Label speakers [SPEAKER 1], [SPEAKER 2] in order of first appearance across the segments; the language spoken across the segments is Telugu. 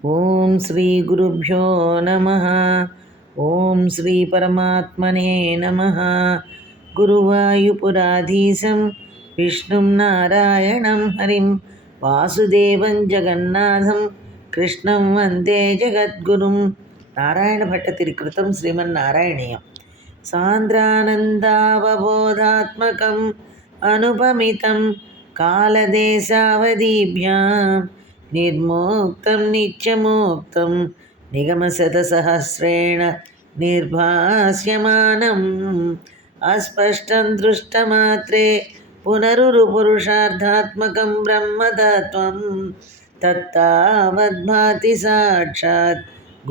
[SPEAKER 1] ஓம் ஸ்ரீ குருபியோ நம ஓம் ஸ்ரீ பரமாத்மனே நம குருவாயுபுராதீசம் விஷ்ணும் நாராயணம் ஹரிம். வாசுதேவன் ஜெகநாதம். கிருஷ்ணம் வந்தே ஜெகத்குரும். நாராயண பட்டத்திற்கிருத்தம் ஸ்ரீமன் நாராயணியம். சாந்திரானந்தாவபோதாத்மகம். அனுபமிதம். காலதேசாவதிபியாம். నిర్మోక్తం నిత్యమోక్తం నిగమశతసహస్రేణ నిర్భాస్యమానం. అస్పష్టం దృష్టమాత్రే పునరురుపురుషార్థాత్మకం బ్రహ్మతత్వం. తత్తావద్భాతి సాక్షాత్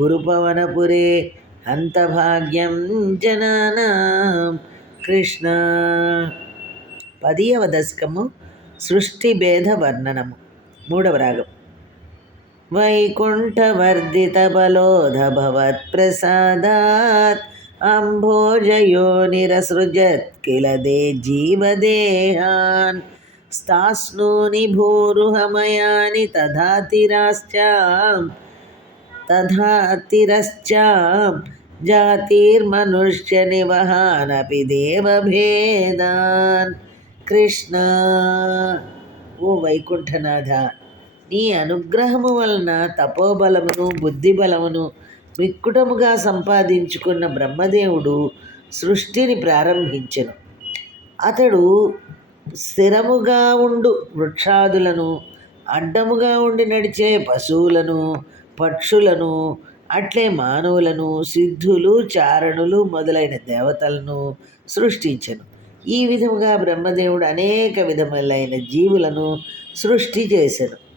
[SPEAKER 1] గురుపవనపురే హంతభాగ్యం జనానాం. కృష్ణ. పదియవ దశకము సృష్టి భేద వర్ణనము మూడవ రాగం. वैकुण्ठवर्धितबलोधभवत्प्रसादात्। अम्भोजयो निरसृजत् किल दे जीवदेहान्। स्तास्नूनि भूरुहमयानि तथातिराश्च तथातिरश्च तथा तिरश्चां जातिर्मनुष्यनिवहानपि देवभेदान्। कृष्ण। ओ वैकुण्ठनाथ। నీ అనుగ్రహము వలన తపోబలమును బుద్ధిబలమును విక్కుటముగా సంపాదించుకున్న బ్రహ్మదేవుడు సృష్టిని ప్రారంభించెను. అతడు స్థిరముగా ఉండు వృక్షాదులను అడ్డముగా ఉండి నడిచే పశువులను పక్షులను అట్లే మానవులను సిద్ధులు చారణులు మొదలైన దేవతలను సృష్టించను. ఈ విధముగా బ్రహ్మదేవుడు అనేక విధములైన జీవులను సృష్టి చేశాడు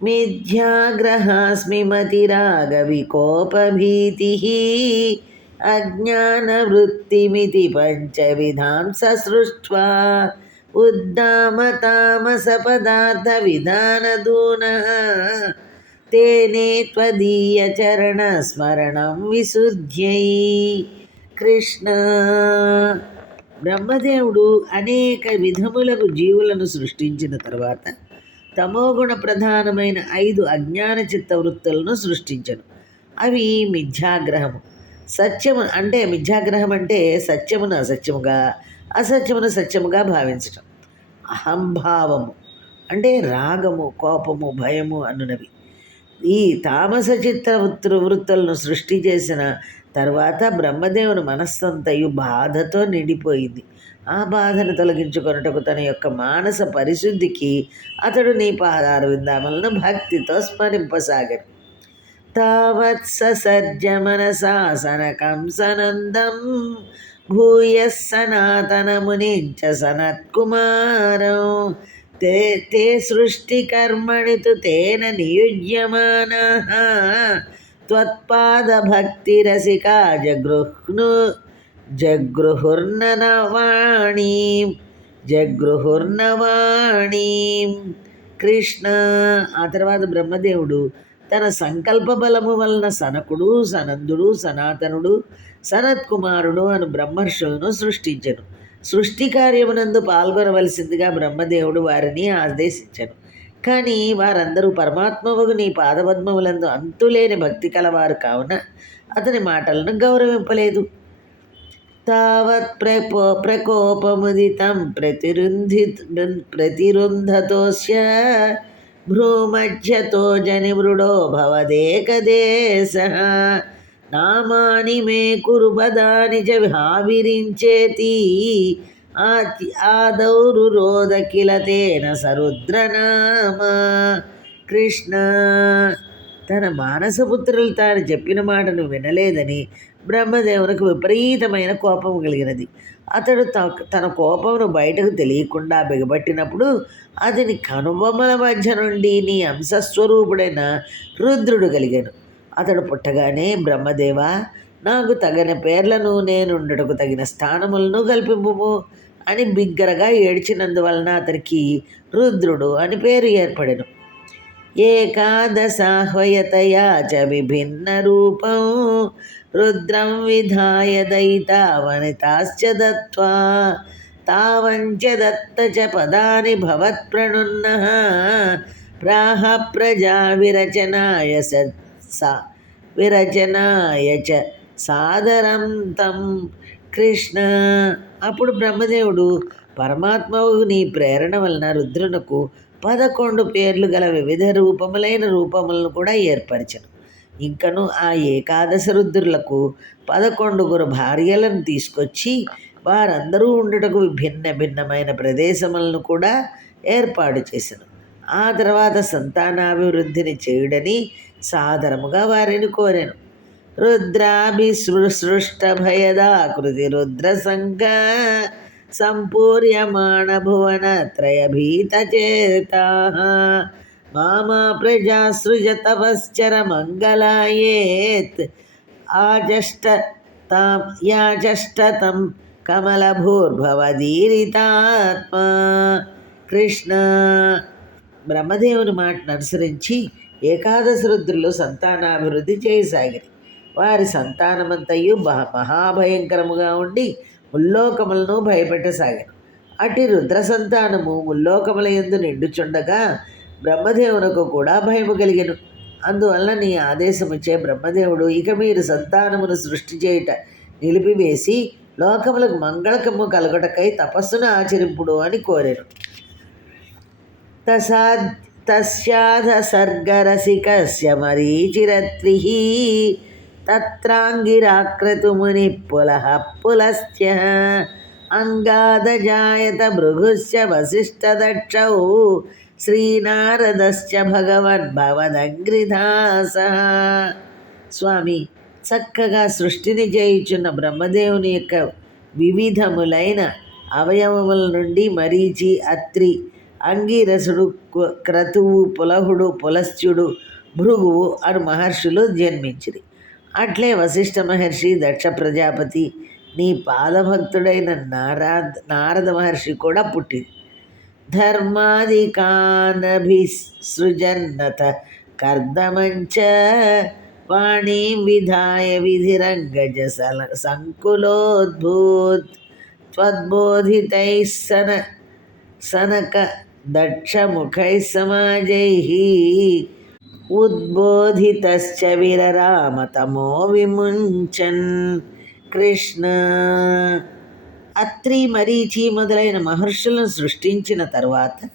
[SPEAKER 1] మిథ్యాగ్రహాస్మి మతిరాగవికోపభీతి అజ్ఞానవృత్తిమితి పంచవిధాం సృష్ట్వా ఉద్దామతామసపదార్థవిధానదూన తేనే త్వదీయచరణస్మరణం విశుద్ధ్యై కృష్ణ బ్రహ్మదేవుడు అనేక విధములకు జీవులను సృష్టించిన తర్వాత తమోగుణ ప్రధానమైన ఐదు అజ్ఞాన చిత్త వృత్తులను సృష్టించను. అవి మిథ్యాగ్రహము. సత్యము అంటే మిథ్యాగ్రహం అంటే సత్యమును అసత్యముగా అసత్యమును సత్యముగా భావించటం. అహంభావము అంటే రాగము కోపము భయము అనునవి. ఈ తామస చిత్ర వృత్తు వృత్తులను సృష్టి చేసిన తర్వాత బ్రహ్మదేవుని మనస్సంతయు బాధతో నిండిపోయింది. ఆ బాధను తొలగించుకొనుటకు తన యొక్క మానస పరిశుద్ధికి అతడు నీ పాదారవిందామలను భక్తితో స్మరింపసాగాడు తావత్ ససర్జ మనసాసనకం సనందం భూయ సనాతనమునించ సనత్కుమారం. తే తే సృష్టికర్మణి తు తేన నియుజ్యమాన. త్వత్పాదభక్తిరసికా జగృహ్ను జగృహుర్నవాణీం జగృహుర్నవాణీం. కృష్ణ ఆ తర్వాత బ్రహ్మదేవుడు తన సంకల్ప బలము వలన సనకుడు సనందుడు సనాతనుడు సనత్కుమారుడు అని బ్రహ్మర్షులను సృష్టించను. సృష్టి కార్యమునందు పాల్గొనవలసిందిగా బ్రహ్మదేవుడు వారిని ఆదేశించను. కానీ వారందరూ పరమాత్మవగు నీ పాదపద్మములందు అంతులేని భక్తి కలవారు కావున అతని మాటలను గౌరవింపలేదు. తావత్ ప్రకో ప్రకోపముదితం ప్రతిరుంధి ప్రతిరుంధతోస్య భ్రూమధ్యతో జనిమృడో భవదేకదేశ నామాని మే కురు పదాని చ విహావిరించేతి ఆదౌరురోధ కిల తేన సరుద్రనామ కృష్ణ. తన మానసపుత్రులు తాను చెప్పిన మాటను వినలేదని బ్రహ్మదేవునికి విపరీతమైన కోపం కలిగినది. అతడు తన కోపమును బయటకు తెలియకుండా బిగబట్టినప్పుడు అతని కనుబొమ్మల మధ్య నుండి నీ అంశస్వరూపుడైన రుద్రుడు కలిగాను. అతడు పుట్టగానే బ్రహ్మదేవ నాకు తగిన పేర్లను నేనుండటకు తగిన స్థానములను కల్పింపు అని బిగ్గరగా ఏడ్చినందువలన అతనికి రుద్రుడు అని పేరు ఏర్పడెను. ఏకాదశాహ్వయతయా చ విభిన్న రూపం రుద్రం విధాయ దయితావనితాశ్చ దత్వా తావంచ దత్త చ పదాని భవత్ప్రణున్న ప్రాహ ప్రజా విరచనాయ స విరచనాయ చ సాదరం తం కృష్ణ అప్పుడు బ్రహ్మదేవుడు పరమాత్మవు నీ ప్రేరణ వలన రుద్రునకు పదకొండు పేర్లు గల వివిధ రూపములైన రూపములను కూడా ఏర్పరిచను. ఇంకను ఆ ఏకాదశ రుద్రులకు పదకొండుగురు భార్యలను తీసుకొచ్చి వారందరూ ఉండుటకు భిన్న భిన్నమైన ప్రదేశములను కూడా ఏర్పాటు చేశాను ఆ తర్వాత సంతానాభివృద్ధిని చేయుడని సాదరముగా వారిని కోరాను. రుద్రాభిసృష్ట భయదాకృతి రుద్ర సంఘ సంపూర్యమాణ భువన మామా ప్రజాసృజ తపశ్చర మంగళాయేత్. ఆజష్ట తాం కృష్ణ బ్రహ్మదేవుని మాటను అనుసరించి ఏకాదశ రుద్రులు సంతానాభివృద్ధి చేయసాగిరి వారి సంతానమంతయు మహాభయంకరముగా ఉండి ముల్లోకములను భయపెట్టసాగారు. అటు రుద్ర సంతానము ముల్లోకముల ఎందు నిండుచుండగా బ్రహ్మదేవునకు కూడా భయము కలిగను. అందువల్ల నీ ఆదేశమిచ్చే బ్రహ్మదేవుడు ఇక మీరు సంతానమును సృష్టి చేయుట నిలిపివేసి లోకములకు మంగళకము కలగటకై తపస్సును ఆచరింపుడు అని కోరారు తసా తస్యాధ సర్గరసికస్య మరీచిరత్రిః తత్రాంగిరాక్రతుముని పులహ పులస్త్య అంగాదజాయత భృగుశ్చ వసిష్ఠదక్షౌ శ్రీనారదశ్చ భగవద్భవదగ్రిధాస స్వామి చక్కగా సృష్టిని చేయుచున్న బ్రహ్మదేవుని యొక్క వివిధములైన అవయవముల నుండి మరీచి అత్రి అంగీరసుడు క్రతువు పులహుడు పులస్త్యుడు భృగువు అను మహర్షులు జన్మించిరి. అట్లే వశిష్ఠ మహర్షి దక్ష ప్రజాపతి నీ పాదభక్తుడైన నారాద నారద మహర్షి కూడా పుట్టింది. ధర్మాధికానభిసృజన్నత కర్దమంచ వాణీం విధాయ విధిరంగజ సల సంకులోద్భూత్ త్వద్బోధితై సన సనక దక్షముఖై సమాజై ఉద్బోధితశ్చ విరరామతమో విముంచన్. కృష్ణ. అత్రి మరీచి మొదలైన మహర్షులను సృష్టించిన తరువాత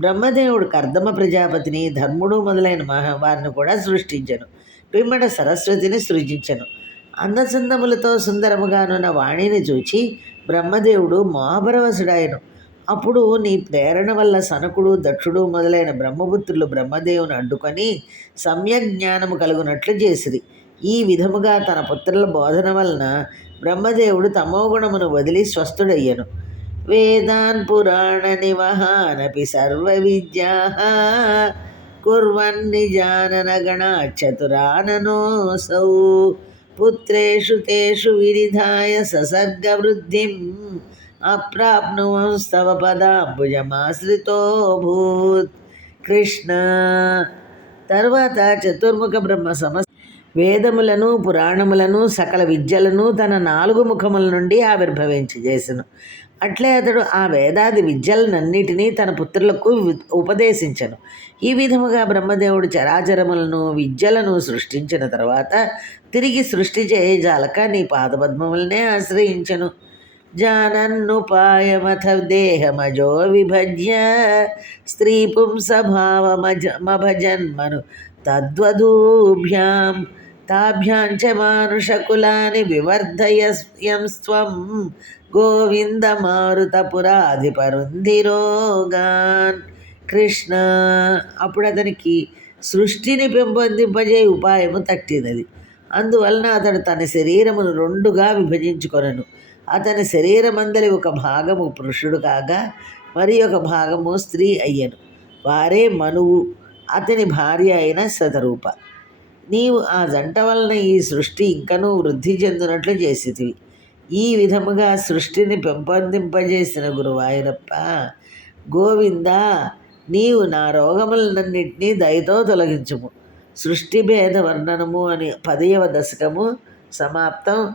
[SPEAKER 1] బ్రహ్మదేవుడు కర్దమ ప్రజాపతిని ధర్ముడు మొదలైన మహ వారిని కూడా సృష్టించను. పిమ్మట సరస్వతిని సృజించను. అందచందములతో సుందరముగానున్న వాణిని చూచి బ్రహ్మదేవుడు మోహపరవశుడాయను అప్పుడు నీ ప్రేరణ వల్ల సనకుడు దక్షుడు మొదలైన బ్రహ్మపుత్రులు బ్రహ్మదేవుని అడ్డుకొని సమ్యక్ జ్ఞానము కలుగునట్లు చేసిరి. ఈ విధముగా తన పుత్రుల బోధన వలన బ్రహ్మదేవుడు తమోగుణమును వదిలి స్వస్థుడయ్యను. వేదాన్ పురాణ నివహానపి సర్వ విద్యా కుర్వన్ని జానన గణా చతురాననోసౌ పుత్రేషు తేషు వినిధాయ ససర్గవృద్ధిం అప్రాప్నువంస్తవ పదాంబుజమాశ్రితో భూత్ కృష్ణ. తర్వాత చతుర్ముఖ బ్రహ్మ సమస్త వేదములను పురాణములను సకల విద్యలను తన నాలుగు ముఖముల నుండి ఆవిర్భవించి చేసెను. అట్లే అతడు ఆ వేదాది విద్యలనన్నిటినీ తన పుత్రులకు ఉపదేశించను. ఈ విధముగా బ్రహ్మదేవుడు చరాచరములను విద్యలను సృష్టించిన తర్వాత తిరిగి సృష్టి చేయజాలక నీ పాదపద్మములనే ఆశ్రయించను. జానన్నుపాయమథ దేహమజో విభజ్య స్త్రీ పుంసభావమభజన్మను తద్వధూభ్యాం తాభ్యాంచ మానుషకులాని వివర్ధయం స్వం గోవిందమారుతపురాధిపరుంధిరోగాన్ కృష్ణ అప్పుడు అతనికి సృష్టిని పెంపొందింపజే ఉపాయము తట్టినది. అందువలన అతడు తన శరీరమును రెండుగా విభజించుకొనను. అతని శరీరమందలి ఒక భాగము పురుషుడు కాగా మరి ఒక భాగము స్త్రీ అయ్యను. వారే మనువు. అతని భార్య అయిన శతరూప నీవు ఆ జంట వలన ఈ సృష్టి ఇంకనూ వృద్ధి చెందినట్లు చేసేవి ఈ విధముగా సృష్టిని పెంపొందింపజేసిన గురువాయూరప్ప గోవింద నీవు నా రోగములన్నింటినీ దయతో తొలగించుము. సృష్టి భేద వర్ణనము అని పదయవ దశకము సమాప్తం.